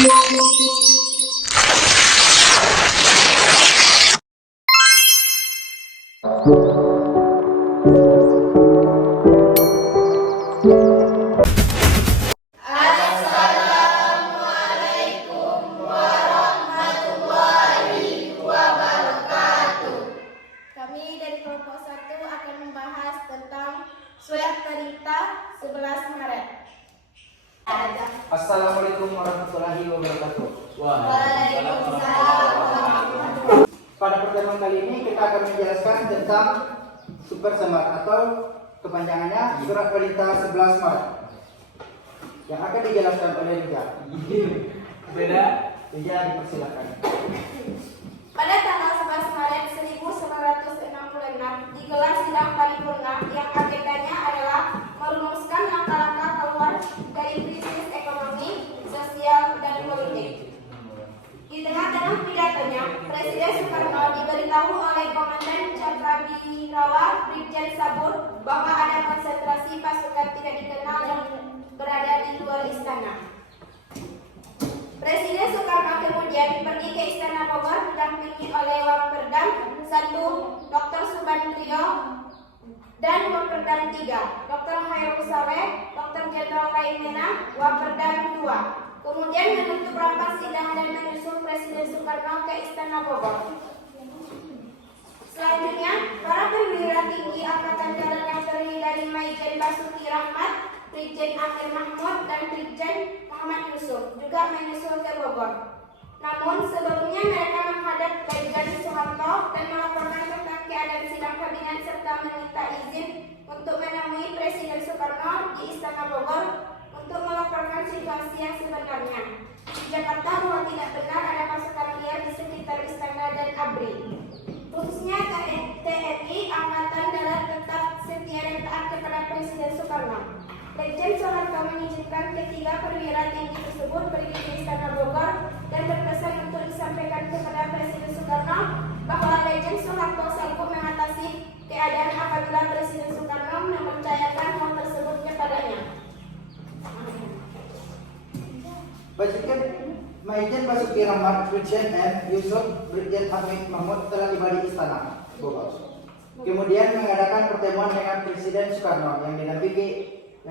Kami dari kelompok 1 akan membahas tentang Surat Perintah 11 Maret. Assalamualaikum warahmatullahi wabarakatuh. Waalaikumsalam. Pada pertemuan kali ini kita akan menjelaskan tentang Super Semar atau kepanjangannya Surat Perintah 11 Maret yang akan dijelaskan oleh Rija. Rija dipersilakan. Pada tanggal 11 Maret 1966 digelar sidang paripurna yang agendanya adalah merumuskan langkah-langkah keluar dari krisis ekonomi, sosial, dan politik. Di tengah-tengah pidatonya, Presiden Soekarno diberitahu oleh Komandan Cakrawirawa Brigjen Sabur bahwa ada konsentrasi pasukan tidak dikenal yang berada di luar istana. Presiden Soekarno kemudian pergi ke Istana Bogor didampingi oleh Wamperdam 1 Dr. Subandrio dan Wamperdam 3 Dr. Hairul Saleh, Dr. Jenderal Kaimena, Wamperdam 2. Kemudian menutup rapat sidang dan menyusul Presiden Soekarno ke Istana Bogor. Selanjutnya, para perwira tinggi Angkatan Darat yang terdiri dari Maijen Basuki Rahmat, Brigjen Amir Mahmud, dan Brigjen Muhammad Yusuf juga menyusul ke Bogor. Namun sebelumnya mereka menghadap Brigjen Soeharto dan melaporkan tentang keadaan sidang kabinet serta meminta izin untuk menemui Presiden Soekarno di Istana Bogor untuk melaporkan situasi yang sebenarnya. Di Jakarta bahwa tidak benar ada pasukan liar di sekitar Istana dan ABRI. Khususnya TNI Angkatan Darat tetap setia dan taat kepada Presiden Soekarno. Brigjen Soeharto mengizinkan ketiga perwira tinggi tersebut pergi ke Istana Bogor dan berpesan untuk disampaikan kepada Presiden Soekarno bahwa Brigjen Soeharto sanggup mengatasi keadaan apabila Presiden Soekarno mempercayakan hal tersebut kepadanya. Maijen Basuki Rahmat, Brigjen M. Yusuf, Brigjen Amir Mahmud telah tiba di Istana Bogor. Kemudian mengadakan pertemuan dengan Presiden Soekarno yang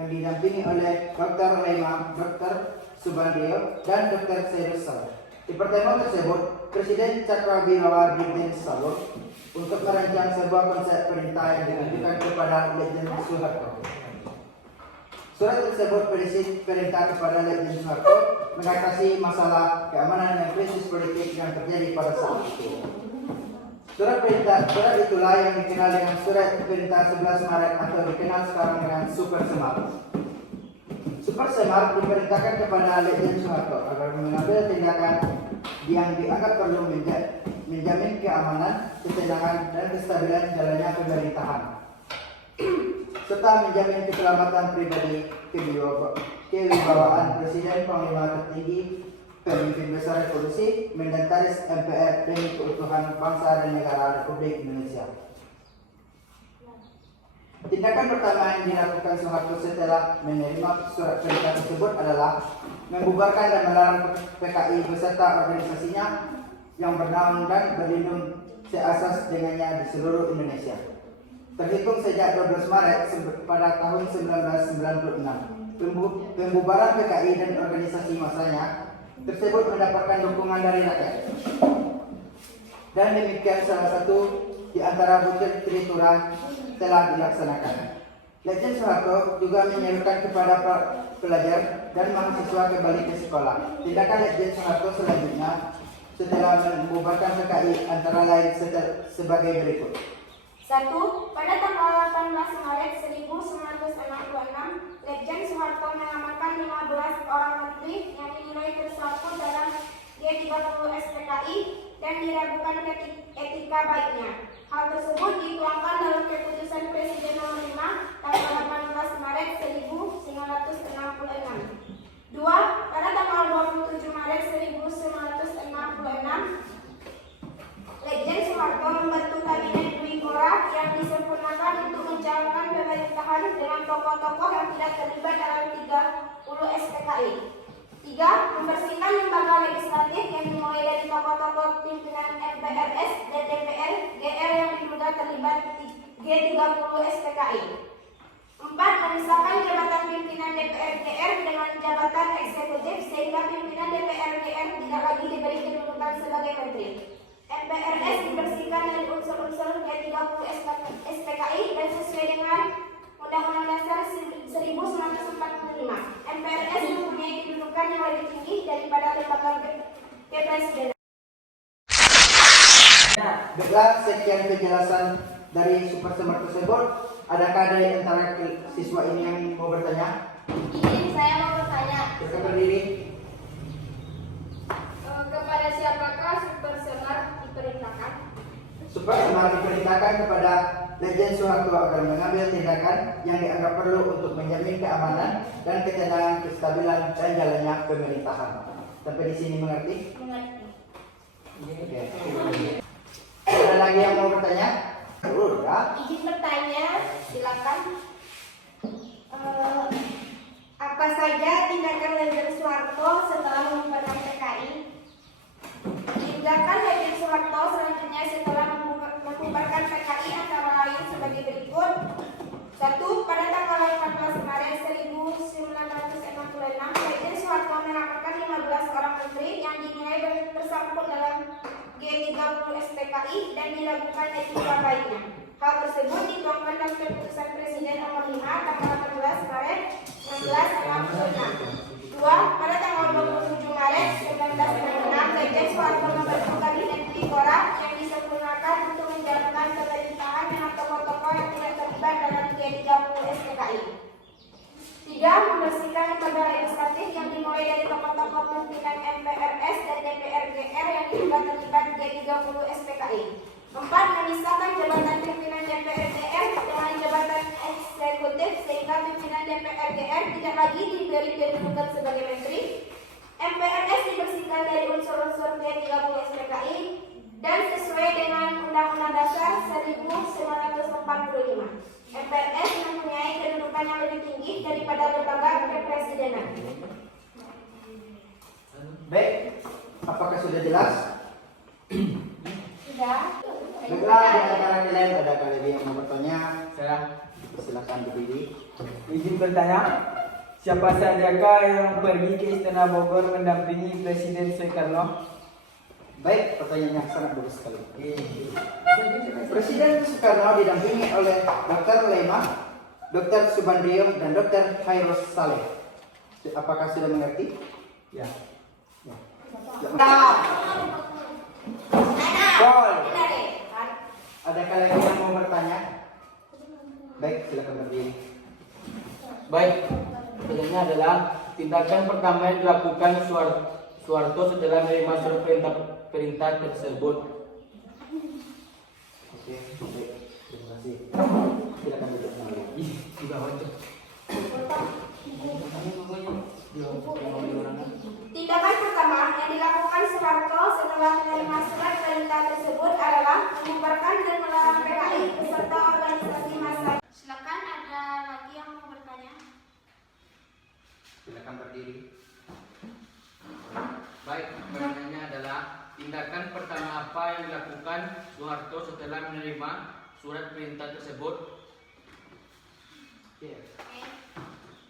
didampingi oleh Dr. Haimam, Dr. Subandrio, dan Dr. Hairul Saleh. Di pertemuan tersebut, Presiden Cakrawirawa Brigjen Sabur untuk merancang sebuah konsep perintah yang ditujukan kepada Brigjen Soeharto. Surat tersebut berisi perintah kepada Brigjen Soeharto mengatasi masalah keamanan dan krisis politik yang terjadi pada saat itu. Surat itulah yang dikenal dengan Surat Perintah 11 Maret atau dikenal sekarang dengan Super Semar. Super Semar diperintahkan kepada Brigjen Soeharto agar mengambil tindakan yang dianggap perlu menjamin keamanan, ketenangan, dan kestabilan jalannya pemerintahan, serta menjamin keselamatan pribadi, kewibawaan Presiden, Panglima Tertinggi, Pemimpin Besar Revolusi, Mendataris MPR, demi keutuhan bangsa dan negara Republik Indonesia. Tindakan pertama yang dilakukan Soeharto setelah menerima surat perintah tersebut adalah membubarkan dan melarang PKI beserta organisasinya yang bernaung dan berlindung seasas dengannya di seluruh Indonesia. Terhitung sejak 12 Maret pada tahun 1996, pembubaran PKI dan organisasi masanya tersebut mendapatkan dukungan dari rakyat. Dan demikian salah satu di antara butir Trituran telah dilaksanakan. Brigjen Soeharto juga menyerukan kepada pelajar dan mahasiswa kembali ke sekolah. Tindakan Brigjen Soeharto selanjutnya setelah membubarkan PKI antara lain sebagai berikut. 1. Pada tanggal 18 Maret 1966, Brigjen Soeharto mengamankan 15 orang menteri yang dinilai bersatu dalam G30 SPKI dan diragukan etika baiknya. Hal tersebut dituangkan dalam keputusan Presiden nomor 5 tanggal 18 Maret 1966. 2. Pada tanggal 27 Maret 1966, Brigjen Soeharto membentuk kabinet Dwi Korah yang disempurnakan untuk menjalankan pemerintahan dengan tokoh-tokoh yang tidak terlibat dalam 30 SPKI. 3. 3. Membersihkan lembaga legislatif yang dimulai dari tokoh-tokoh pimpinan MPRS dan DPR GR yang diduga terlibat G30 SPKI. 4. Memisahkan jabatan pimpinan DPR GR dengan jabatan eksekutif sehingga pimpinan DPR GR tidak lagi diberi kedudukan sebagai menteri. MPRS dibersihkan dari unsur-unsur G30 SPKI dan sesuai dengan Undang-Undang Dasar 1945. MPRS mempunyai kedudukan yang lebih tinggi daripada lembaga kepresidenan. Baiklah, sekian penjelasan dari Super Semar tersebut. Adakah dari antara siswa ini yang mau bertanya? Izin, saya mau bertanya. Silakan berdiri. Kepada siapakah Super Semar diperintahkan? Super Semar diperintahkan kepada Legend Soeharto agar mengambil tindakan yang dianggap perlu untuk menjamin keamanan dan ketenangan, kestabilan dan jalannya pemerintahan. Sampai di sini mengerti? Mengerti. Oke. Ada lagi yang mau bertanya? Ya. Izin bertanya, silakan. Apa saja tindakan Legend Soeharto setelah membubarkan PKI? Tindakan Legend Soeharto selanjutnya setelah membubarkan PKI antara lain sebagai berikut. 1. Pada tanggal 14 Maret 1966, Legend Soeharto melaporkan 15 orang menteri yang dinilai tersangkut dalam G30 SPKI dan dilakukan etika baiknya. Hal tersebut dituangkan dalam keputusan Presiden nomor 5 tanggal 14 Maret 1966. 2. Pada tanggal 27 Maret 1966, Legend Soeharto membentuk kabinet Tipora yang disempurnakan untuk menjalankan pemerintahan dengan tokoh-tokoh yang tidak terlibat dalam G30 SPKI. 3. Membersihkan lembaga legislatif yang dimulai dari tokoh-tokoh pimpinan MPRS dan DPR GR yang diduga terlibat G30 SPKI. 4. Memisahkan jabatan pimpinan DPR GR dengan jabatan eksekutif sehingga pimpinan DPR GR tidak lagi diberi kedudukan sebagai menteri. MPRS dibersihkan dari unsur-unsur G30 SPKI dan sesuai dengan Undang-Undang Dasar 1945. MPRS mempunyai kedudukan yang lebih tinggi daripada lembaga kepresidenan. Baik, apakah sudah jelas? Sudah. Baiklah, di antara kalian ada kalian yang mau bertanya? Saya Silakan berdiri. izin bertanya, siapa sajakah yang pergi ke Istana Bogor mendampingi Presiden Soekarno? Baik, pertanyaannya sangat bagus sekali. Presiden Soekarno didampingi oleh Dr. Lema, Dr. Subandrio, dan Dr. Khairus Saleh. Apakah sudah mengerti? Ya. Nah, Paul, Benar ya? ada kalian yang mau bertanya? Baik, silakan berdiri. Baik, pertanyaannya adalah tindakan pertama yang dilakukan Soeharto setelah menerima surat perintah tersebut. Oke, baik, terima kasih. Silakan duduk kembali. Juga wajib. Tindakan pertama yang dilakukan Soeharto setelah menerima surat perintah tersebut adalah membubarkan dan melarang PKI beserta organisasi massa. Silakan, ada lagi yang mau bertanya? Silakan berdiri. Baik, pertanyaannya adalah tindakan pertama apa yang dilakukan Soeharto setelah menerima surat perintah tersebut? Oke.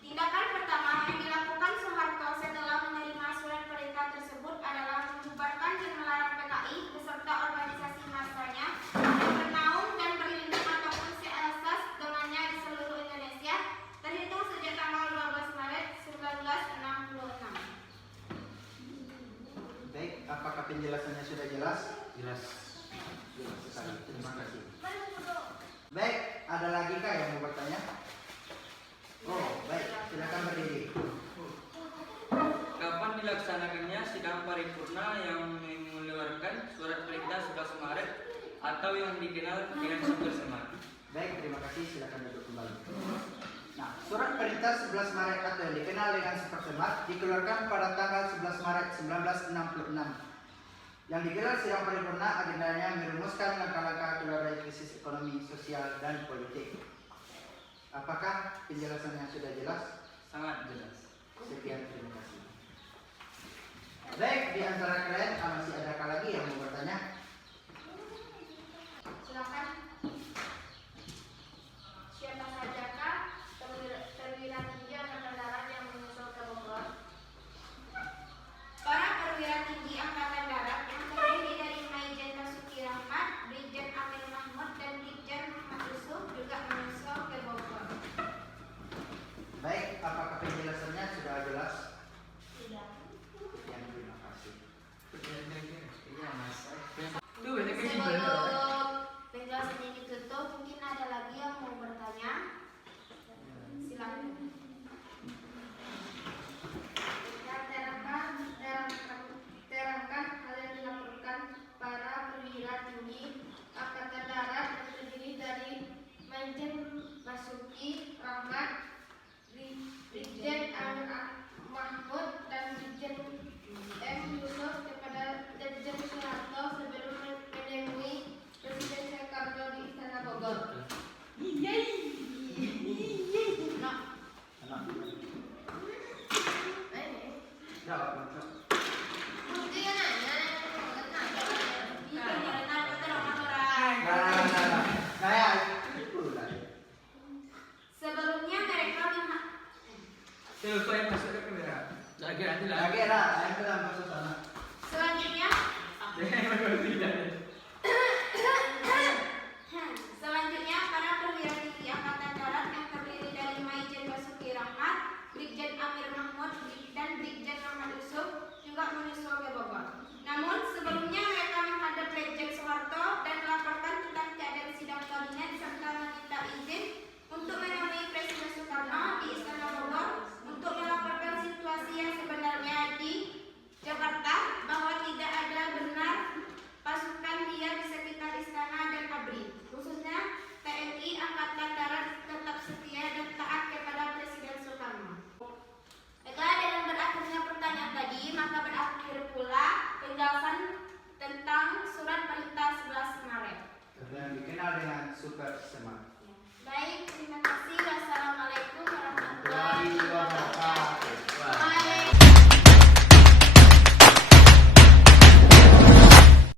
Tindakan pertama yang dilakukan Soeharto setelah menerima surat perintah tersebut adalah membubarkan dan melarang PKI beserta organisasi massanya yang bernaung dan berlindung ataupun seasas dengannya di seluruh Indonesia terhitung sejak tanggal 12 Maret 1966. Baik, apakah penjelasannya sudah jelas? Jelas. Jelas sekali. Terima kasih. Baik, ada lagi kah yang mau bertanya? Oh, baik. Silakan berdiri. Kapan dilaksanakannya sidang paripurna yang mengeluarkan surat perintah 11 Maret atau yang dikenal dengan Super Semar? Baik, terima kasih. Silakan duduk kembali. Nah, surat perintah 11 Maret atau yang dikenal dengan Super Semar dikeluarkan pada tanggal 11 Maret 1966. Yang digelar sidang paripurna agendanya merumuskan langkah-langkah keluar dari krisis ekonomi, sosial, dan politik. Apakah penjelasannya sudah jelas? Sangat jelas. Sekian, terima kasih. Baik, di antara kalian masih adakah lagi yang mau bertanya? Silakan. Siapa sajakah perwira tinggi Angkatan Darat yang menyusul ke Bogor? Para perwira tinggi Angkatan Darat yang terdiri dari Maijen Basuki Rahmat, Brigjen Amir Mahmud, dan Brigjen Muhammad Yusuf juga menyusul ke Bogor. Baik, apakah penjelasannya sudah jelas? Sudah. Ya, terima kasih. Sebelum penjelasannya ditutup, mungkin ada lagi yang mau bertanya? Silakan. Terangkan hal yang dilakukan para perwira tinggi Angkatan Darat yang terdiri dari Maijen Basuki Rahmat, Brigjen Amir Mahmud, dan Brigjen M. Yusuf kepada Brigjen Soeharto sebelum menemui Presiden Soekarno di Istana Bogor. No. Anak. Jawab, Bang. Mesti kan nanya, Nah, ya, itu tadi. sebelumnya mereka Lupa yang masuk ke kamera. Lagi nanti lah. Lagi lah, yang bilang masuk sana. selanjutnya Selanjutnya, para perwira tinggi Angkatan Darat yang terdiri dari Maijen Basuki Rahmat, Brigjen Amir Mahmud, dan Brigjen Muhammad Yusuf juga menyusul ke Bogor. Namun, sebelumnya mereka menghadap Brigjen Soeharto dan melaporkan tentang keadaan sidang kabinet serta meminta izin untuk menemui Presiden Soekarno di Istana Bogor untuk melaporkan situasi yang sebenarnya di Jakarta, bahwa tidak ada benar pasukan liar di sekitar istana dan ABRI, khususnya TNI Angkatan Darat tetap setia dan taat kepada Presiden Soekarno. Baiklah, dengan berakhirnya pertanyaan tadi, maka berakhir pula penjelasan tentang Surat Perintah 11 Maret. Yang dikenal dengan Super Semar.